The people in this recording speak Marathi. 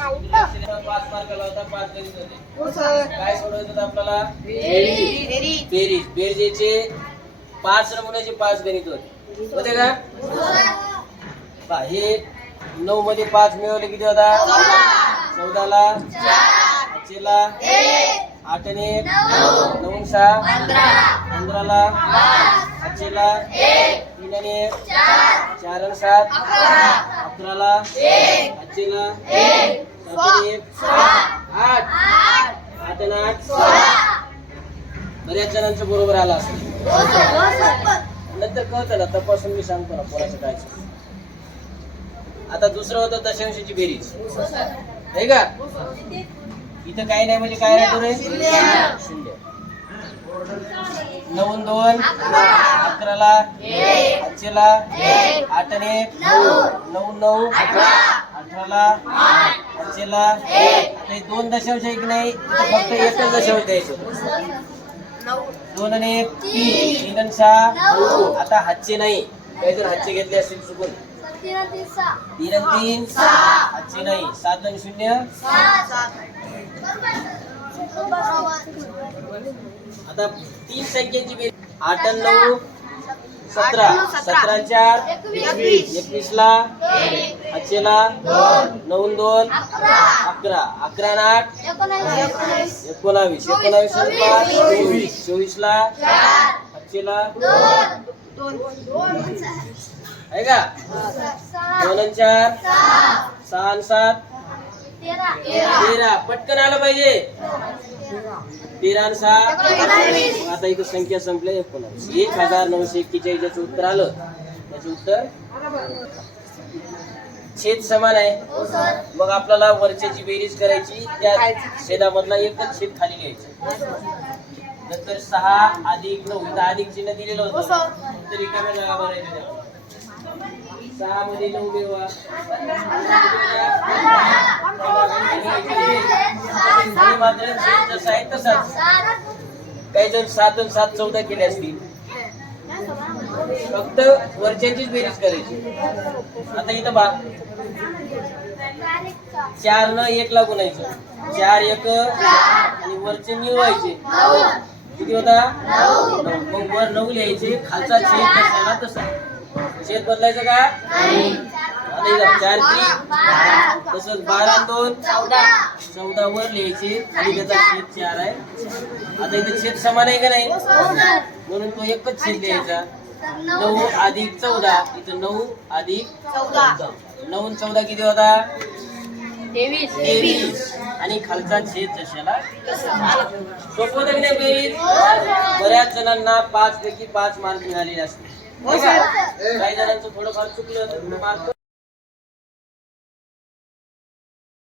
पाच मार्काला होता पाच गणित होते काय सोडवायचं होता आपल्याला बेरीज बेरजेचे पाच नमुन्याचे पाच गणित होते होते का पहा, हे नऊ मध्ये पाच मिळवले किती होता चौदाला पाचशेला आठ आणि एक नऊ सहा पंधराला पाचशेला तीन आणि एक चार आणि सात अकराला पाचशेला आठ. आठ. आणि आठ. बऱ्याच जणांचं बरोबर आलं असेल. नंतर कळतं ना तपासून मी सांगतो ना कोणाचं काय आता दुसरं होतं दशांशाची बेरीज. आहे का? इथं काही नाही म्हणजे काय राहतो रे शून्य. नऊ दोन अकराला पाचशेला आठ आणि नऊ. नऊ अठराला पाचशेला आता दोन दशांश एक नाही फक्त एकच दशांश द्यायचं दोन आणि एक तीन. तीन सहा आता हातचे नाही. काही जर हातचे घेतले असतील चुकून. तीन आणि तीन. हातचे नाही. सात आणि शून्य. आता तीन संख्येची आठ आणि नऊ. सतरा. सतरा. चार. एकवीस. ला पाचशेला नऊ दोन. अकरा. अकरा. आठ. एकोणावीस. एकोणावीस. पाच. चोवीस. चोवीस. ला पाचशेला आहे का? दोन चार. सहा. सात. तेरा. पटकन आलं पाहिजे. तेरा आणि सहा आता इथं संख्या संपल्या एकोणावीस. एक हजार नऊशे एक्केचाळीस ज्याचं उत्तर आलं. त्याचं उत्तर? छेद समान आहे. मग आपल्याला वरच्याची बेरीज करायची त्या छेदामधला एकच छेद खाली घ्यायचा. नंतर सहा अधिक नऊ. इथं अधिक चिन्ह दिलेलं होतं. तर रिकाम्या जागा भरायच्या सहा मध्ये नऊ मिळवा तसाच काही जण सात आणि सात चौदा केले असतील. फक्त वरच्याचीच बेरीज करायची. आता इथं बा चार न एक लागून गुणायचं चार एक आणि वरचे मिळवायचे. किती होता? मग वर नऊ लिहायचे. खालचा छेद कशाला तसा? छेद बदलायचं का? आता चार तीन तसंच बारा आणि दोन चौदा वर लिहायचे खाली त्याचा छेद चार आहे. आता इथं छेद समान आहे का नाही? म्हणून तो एकच छेद लिहायचा. नऊ अधिक चौदा इथं नऊ अधिक चौदा. नऊ आणि चौदा किती होता? तेवीस. आणि खालचा छेद जशाला सोपं होतं की नाही बेरीज बऱ्याच जणांना पाच पैकी पाच मार्क मिळालेले असतील. नाही का? काही जणांचं थोडंफार चुकलं तर मार्क